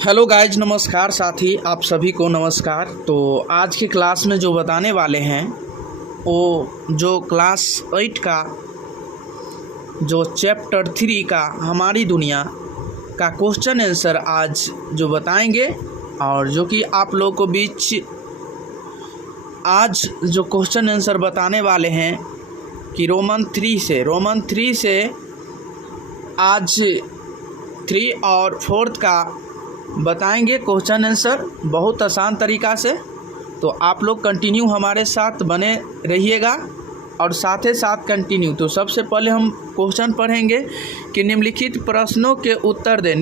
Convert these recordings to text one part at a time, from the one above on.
Hello guys, नमस्कार साथी, आप सभी को नमस्कार। तो आज के क्लास में जो बताने वाले हैं वो जो क्लास 8 का जो चैप्टर 3 का हमारी दुनिया का क्वेश्चन आंसर आज जो बताएंगे, और जो कि आप लोगों को बीच आज जो क्वेश्चन आंसर बताने वाले हैं कि रोमन 3 से आज 3 और 4 का बताएंगे क्वेश्चन आंसर बहुत आसान तरीक़ा से। तो आप लोग कंटिन्यू हमारे साथ बने रहिएगा और साथ ही साथ कंटिन्यू। तो सबसे पहले हम क्वेश्चन पढ़ेंगे कि निम्नलिखित प्रश्नों के उत्तर दे,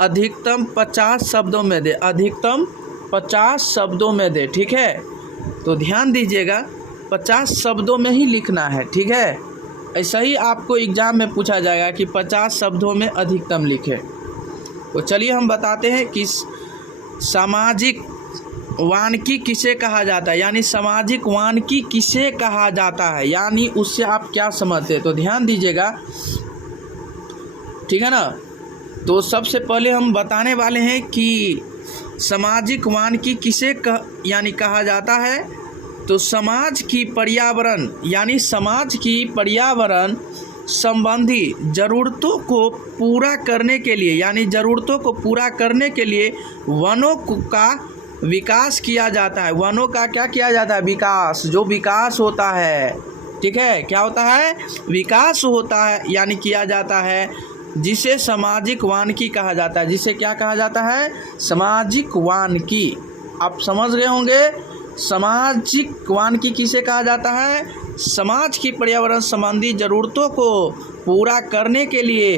अधिकतम 50 शब्दों में दे, अधिकतम 50 शब्दों में दे। ठीक है, तो ध्यान दीजिएगा 50 शब्दों में ही लिखना है। ठीक है, ऐसा ही आपको एग्ज़ाम में पूछा जाएगा कि 50 शब्दों में अधिकतम लिखे। तो चलिए हम बताते हैं कि सामाजिक वानिकी किसे कहा जाता है, यानी सामाजिक वानिकी किसे कहा जाता है, यानी उससे आप क्या समझते हैं। तो ध्यान दीजिएगा, ठीक है ना। तो सबसे पहले हम बताने वाले हैं कि सामाजिक वानिकी किसे यानी कहा जाता है। तो समाज की पर्यावरण यानी समाज की पर्यावरण संबंधी ज़रूरतों को पूरा करने के लिए, यानी ज़रूरतों को पूरा करने के लिए वनों का विकास किया जाता है। वनों का क्या किया जाता है? विकास। जो विकास होता है, ठीक है, क्या होता है? विकास होता है, यानी किया जाता है, जिसे सामाजिक वानिकी कहा जाता है। जिसे क्या कहा जाता है? सामाजिक वानिकी। आप समझ गए होंगे सामाजिक वानिकी किसे कहा जाता है? समाज की पर्यावरण संबंधी ज़रूरतों को पूरा करने के लिए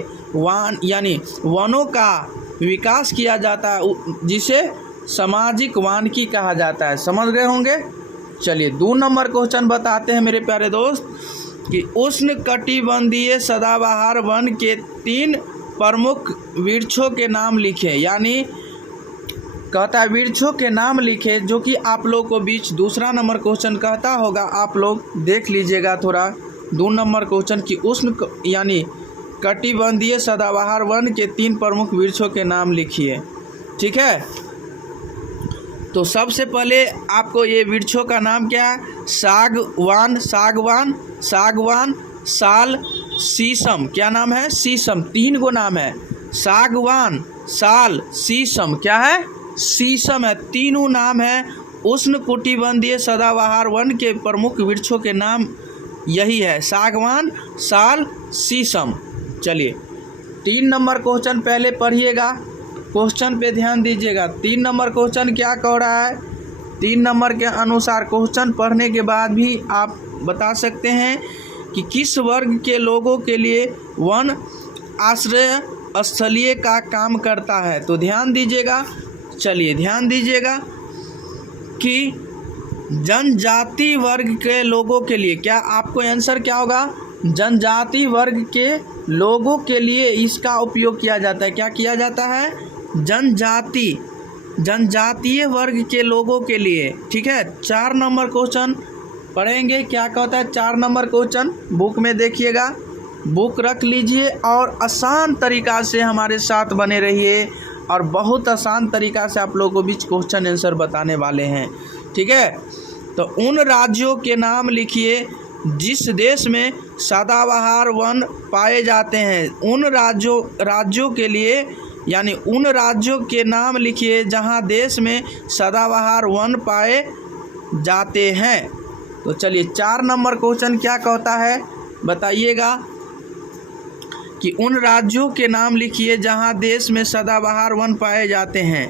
यानी वनों का विकास किया जाता है, जिसे सामाजिक वानिकी कहा जाता है। समझ गए होंगे। चलिए 2 नंबर क्वेश्चन बताते हैं मेरे प्यारे दोस्त कि उष्णकटिबंधीय सदाबहार वन के 3 प्रमुख वृक्षों के नाम लिखें। यानी कहता है वृक्षों के नाम लिखे, जो कि आप लोग को बीच 2 नंबर क्वेश्चन कहता होगा। आप लोग देख लीजिएगा थोड़ा 2 नंबर क्वेश्चन की यानी कटिबंधीय सदाबहार वन के 3 प्रमुख वृक्षों के नाम लिखिए। ठीक है, तो सबसे पहले आपको ये वृक्षों का नाम क्या है? सागवान, साल, शीशम। क्या नाम है? शीशम। 3 गो नाम है, सागवान, साल, शीशम। क्या है? शीशम है। तीनों नाम है उष्णकटिबंधीय सदाबहार वन के प्रमुख वृक्षों के नाम यही है, सागवान, साल, शीशम। चलिए 3 नंबर क्वेश्चन पहले पढ़िएगा, क्वेश्चन पे ध्यान दीजिएगा। 3 नंबर क्वेश्चन क्या कह रहा है? 3 नंबर के अनुसार क्वेश्चन पढ़ने के बाद भी आप बता सकते हैं कि किस वर्ग के लोगों के लिए वन आश्रय स्थलीय का काम करता है। तो ध्यान दीजिएगा, चलिए ध्यान दीजिएगा कि जनजाति वर्ग के लोगों के लिए, क्या आपको आंसर क्या होगा? जनजाति वर्ग के लोगों के लिए इसका उपयोग किया जाता है। क्या किया जाता है? जनजातीय वर्ग के लोगों के लिए। ठीक है, 4 नंबर क्वेश्चन पढ़ेंगे। क्या कहता है 4 नंबर क्वेश्चन? बुक में देखिएगा, बुक रख लीजिए और आसान तरीक़ा से हमारे साथ बने रहिए, और बहुत आसान तरीक़ा से आप लोगों को बीच क्वेश्चन आंसर बताने वाले हैं। ठीक है, तो उन राज्यों के नाम लिखिए जिस देश में सदाबहार वन पाए जाते हैं। उन राज्यों के लिए, यानी उन राज्यों के नाम लिखिए जहां देश में सदाबहार वन पाए जाते हैं। तो चलिए 4 नंबर क्वेश्चन क्या कहता है बताइएगा कि उन राज्यों के नाम लिखिए जहां देश में सदाबहार वन पाए जाते हैं।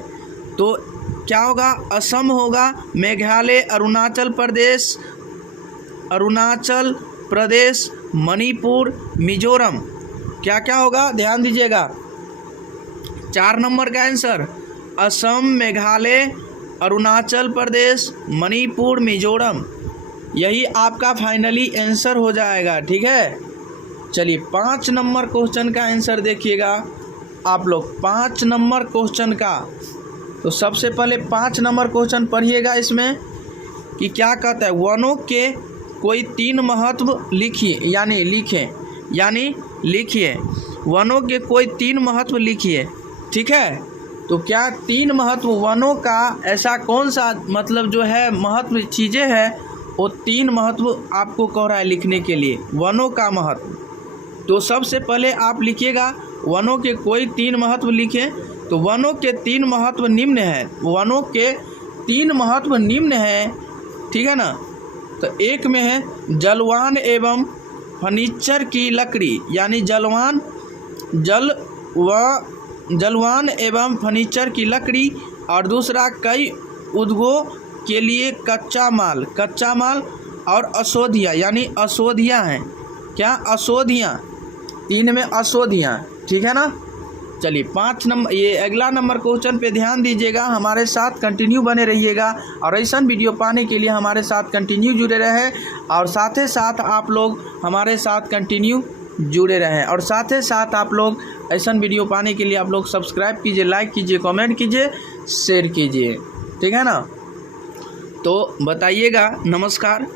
तो क्या होगा? असम होगा, मेघालय, अरुणाचल प्रदेश, मणिपुर, मिजोरम। क्या क्या होगा? ध्यान दीजिएगा, 4 नंबर का आंसर असम, मेघालय, अरुणाचल प्रदेश, मणिपुर, मिजोरम। यही आपका फाइनली आंसर हो जाएगा। ठीक है, चलिए 5 नंबर क्वेश्चन का आंसर देखिएगा आप लोग। 5 नंबर क्वेश्चन का, तो सबसे पहले 5 नंबर क्वेश्चन पढ़िएगा इसमें कि क्या कहता है? वनों के कोई 3 महत्व लिखिए, यानी लिखिए वनों के कोई 3 महत्व लिखिए। ठीक है। तो क्या 3 महत्व वनों का ऐसा कौन सा मतलब जो है महत्व चीज़ें हैं, वो 3 महत्व आपको कह रहा है लिखने के लिए, वनों का महत्व। तो सबसे पहले आप लिखिएगा वनों के कोई 3 महत्व लिखें। तो वनों के 3 महत्व निम्न हैं, वनों के 3 महत्व निम्न हैं, ठीक है ना। तो एक में है जलवान एवं फर्नीचर की लकड़ी, यानी जलवान एवं फर्नीचर की लकड़ी। और दूसरा कई उद्योगों के लिए कच्चा माल और औषधियाँ, यानी औषधियाँ हैं, क्या औषधियाँ, 3 में औषधियाँ, ठीक है ना। चलिए 5 नंबर, ये अगला नंबर क्वेश्चन पे ध्यान दीजिएगा, हमारे साथ कंटिन्यू बने रहिएगा और ऐसा वीडियो पाने के लिए हमारे साथ कंटिन्यू जुड़े रहें और साथ ही साथ आप लोग हमारे साथ कंटिन्यू जुड़े रहें और साथ ही साथ आप लोग ऐसा वीडियो पाने के लिए आप लोग सब्सक्राइब कीजिए, लाइक कीजिए, कमेंट कीजिए, शेयर कीजिए, ठीक है ना। तो बताइएगा नमस्कार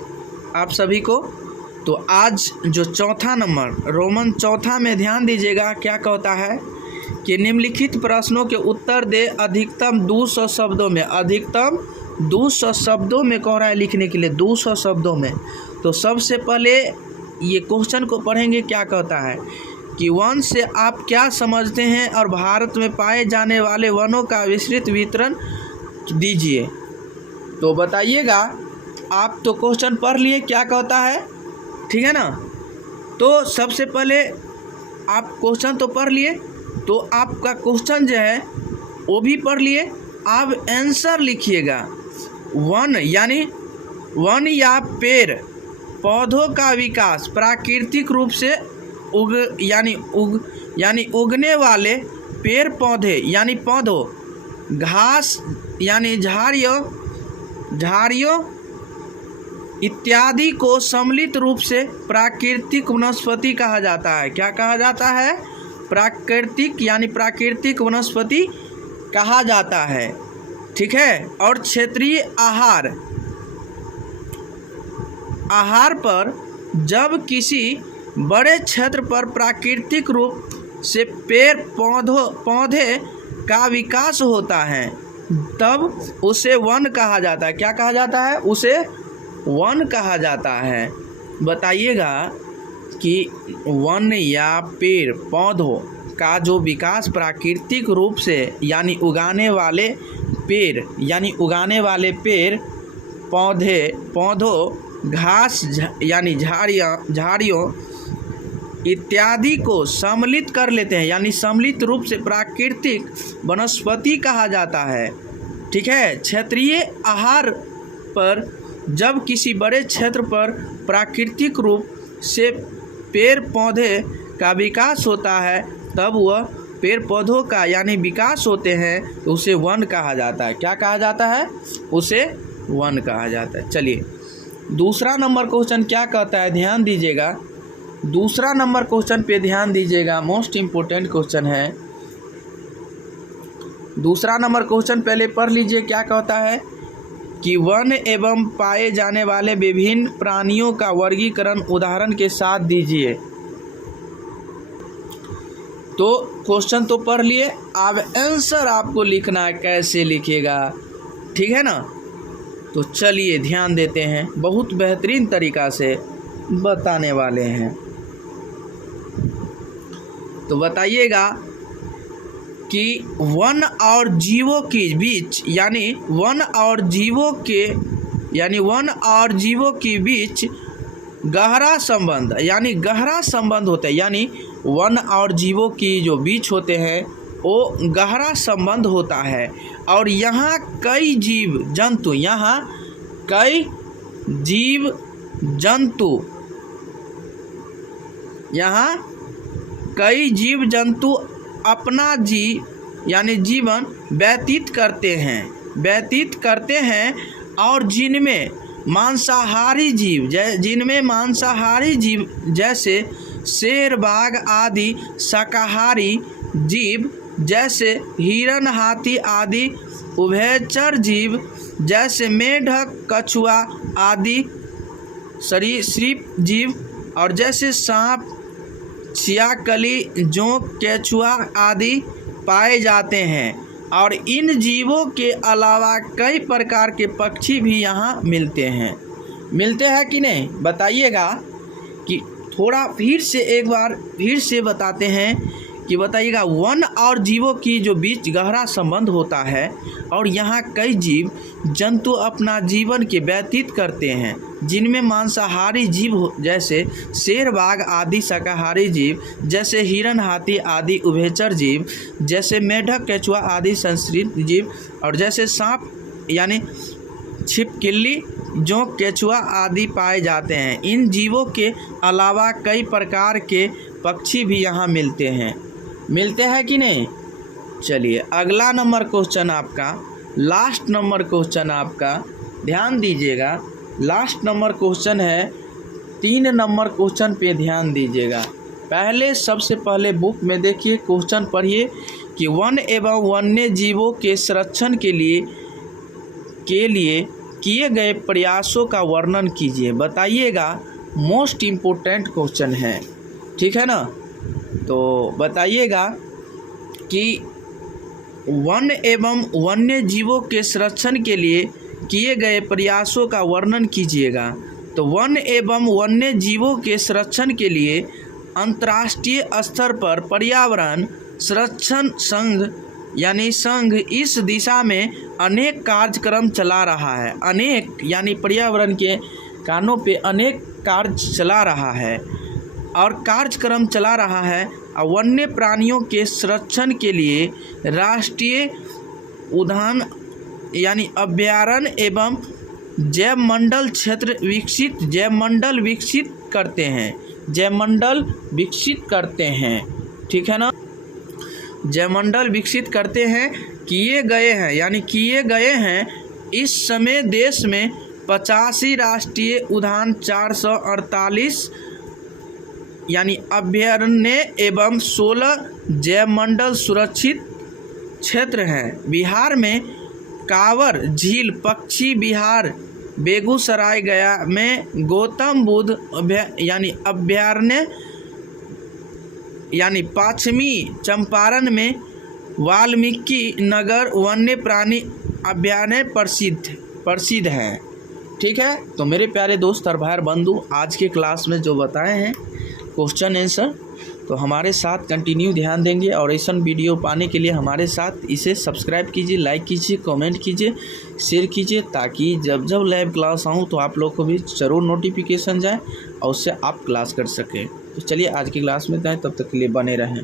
आप सभी को। तो आज जो चौथा नंबर रोमन चौथा में ध्यान दीजिएगा, क्या कहता है कि निम्नलिखित प्रश्नों के उत्तर दे अधिकतम 200 शब्दों में, अधिकतम 200 शब्दों में कह रहा है लिखने के लिए, 200 शब्दों में। तो सबसे पहले ये क्वेश्चन को पढ़ेंगे, क्या कहता है कि वन से आप क्या समझते हैं और भारत में पाए जाने वाले वनों का विस्तृत विवरण दीजिए। तो बताइएगा आप, तो क्वेश्चन पढ़ लिए क्या कहता है, ठीक है ना। तो सबसे पहले आप क्वेश्चन तो पढ़ लिए, तो आपका क्वेश्चन जो है वो भी पढ़ लिए, आप आंसर लिखिएगा। वन या पेड़ पौधों का विकास प्राकृतिक रूप से उगने वाले पेड़ पौधे यानी पौधों, घास यानी झाड़ियों इत्यादि को सम्मिलित रूप से प्राकृतिक वनस्पति कहा जाता है। क्या कहा जाता है? प्राकृतिक वनस्पति कहा जाता है, ठीक है। और क्षेत्रीय आहार पर जब किसी बड़े क्षेत्र पर प्राकृतिक रूप से पेड़ पौधे का विकास होता है तब उसे वन कहा जाता है। क्या कहा जाता है? उसे वन कहा जाता है। बताइएगा कि वन या पेड़ पौधों का जो विकास प्राकृतिक रूप से यानी उगाने वाले पेड़ पौधों घास यानी झाड़ियों इत्यादि को सम्मिलित कर लेते हैं, यानी सम्मिलित रूप से प्राकृतिक वनस्पति कहा जाता है, ठीक है। क्षेत्रीय आहार पर जब किसी बड़े क्षेत्र पर प्राकृतिक रूप से पेड़ पौधे का विकास होता है तब वह पेड़ पौधों का यानी विकास होते हैं तो उसे वन कहा जाता है। क्या कहा जाता है? उसे वन कहा जाता है। चलिए दूसरा नंबर क्वेश्चन क्या कहता है, ध्यान दीजिएगा। दूसरा नंबर क्वेश्चन पे ध्यान दीजिएगा, मोस्ट इम्पोर्टेंट क्वेश्चन है। दूसरा नंबर क्वेश्चन पहले पढ़ लीजिए, क्या कहता है कि वन एवं पाए जाने वाले विभिन्न प्राणियों का वर्गीकरण उदाहरण के साथ दीजिए। तो क्वेश्चन तो पढ़ लिए, अब आंसर आपको लिखना है, कैसे लिखेगा, ठीक है ना। तो चलिए ध्यान देते हैं, बहुत बेहतरीन तरीक़ा से बताने वाले हैं। तो बताइएगा कि वन और जीवों के बीच वन और जीवों के बीच गहरा संबंध होता है, यानी वन और जीवों की जो बीच होते हैं वो गहरा संबंध होता है। और यहाँ कई जीव जंतु अपना जीवन व्यतीत करते हैं और जिनमें मांसाहारी जीव जैसे शेर, बाघ आदि, शाकाहारी जीव जैसे हिरण, हाथी आदि, उभयचर जीव जैसे मेढक, कछुआ आदि, सरीसृप जीव और जैसे सांप, छियाकली, जोंक, केचुआ आदि पाए जाते हैं और इन जीवों के अलावा कई प्रकार के पक्षी भी यहाँ मिलते हैं। मिलते हैं कि नहीं बताइएगा। कि थोड़ा फिर से एक बार फिर से बताते हैं कि बताइएगा, वन और जीवों की जो बीच गहरा संबंध होता है और यहाँ कई जीव जंतु अपना जीवन के व्यतीत करते हैं, जिनमें मांसाहारी जीव जैसे शेर बाघ आदि, शाकाहारी जीव जैसे हिरण हाथी आदि, उभयचर जीव जैसे मेढक केचुआ आदि संश्रित जीव, और जैसे सांप यानी छिपकली जोंक केचुआ आदि पाए जाते हैं। इन जीवों के अलावा कई प्रकार के पक्षी भी यहाँ मिलते हैं। मिलते हैं कि नहीं। चलिए अगला नंबर क्वेश्चन आपका, लास्ट नंबर क्वेश्चन आपका, ध्यान दीजिएगा। लास्ट नंबर क्वेश्चन है, 3 नंबर क्वेश्चन पे ध्यान दीजिएगा। पहले सबसे पहले बुक में देखिए, क्वेश्चन पढ़िए कि वन एवं वन्य जीवों के संरक्षण के लिए किए गए प्रयासों का वर्णन कीजिए। बताइएगा, मोस्ट इम्पोर्टेंट क्वेश्चन है, ठीक है ना। तो बताइएगा कि वन एवं वन्य जीवों के संरक्षण के लिए किए गए प्रयासों का वर्णन कीजिएगा। तो वन एवं वन्य जीवों के संरक्षण के लिए अंतर्राष्ट्रीय स्तर पर पर्यावरण संरक्षण संघ इस दिशा में अनेक कार्यक्रम चला रहा है। अनेक यानी पर्यावरण के कारणों पे अनेक कार्य चला रहा है और कार्यक्रम चला रहा है। वन्य प्राणियों के संरक्षण के लिए राष्ट्रीय उद्यान यानी अभयारण्य एवं जैवमंडल क्षेत्र विकसित करते हैं, ठीक है ना। जैवमंडल विकसित करते हैं, किए गए हैं। इस समय देश में 85 राष्ट्रीय उद्यान, 448 यानी अभयारण्य एवं 16 जैवमंडल सुरक्षित क्षेत्र हैं। बिहार में कांवर झील पक्षी विहार, बेगूसराय गया में गौतम बुद्ध अभयारण्य यानी पश्चिमी चंपारण में वाल्मीकि नगर वन्य प्राणी अभयारण्य प्रसिद्ध है, ठीक है। तो मेरे प्यारे दोस्त और भाई बंधु, आज के क्लास में जो बताए हैं क्वेश्चन आंसर, तो हमारे साथ कंटिन्यू ध्यान देंगे और ऐसा वीडियो पाने के लिए हमारे साथ इसे सब्सक्राइब कीजिए, लाइक कीजिए, कमेंट कीजिए, शेयर कीजिए, ताकि जब लाइव क्लास आऊँ तो आप लोग को भी ज़रूर नोटिफिकेशन जाए और उससे आप क्लास कर सकें। तो चलिए आज की क्लास में जाएँ, तब तक के लिए बने रहें।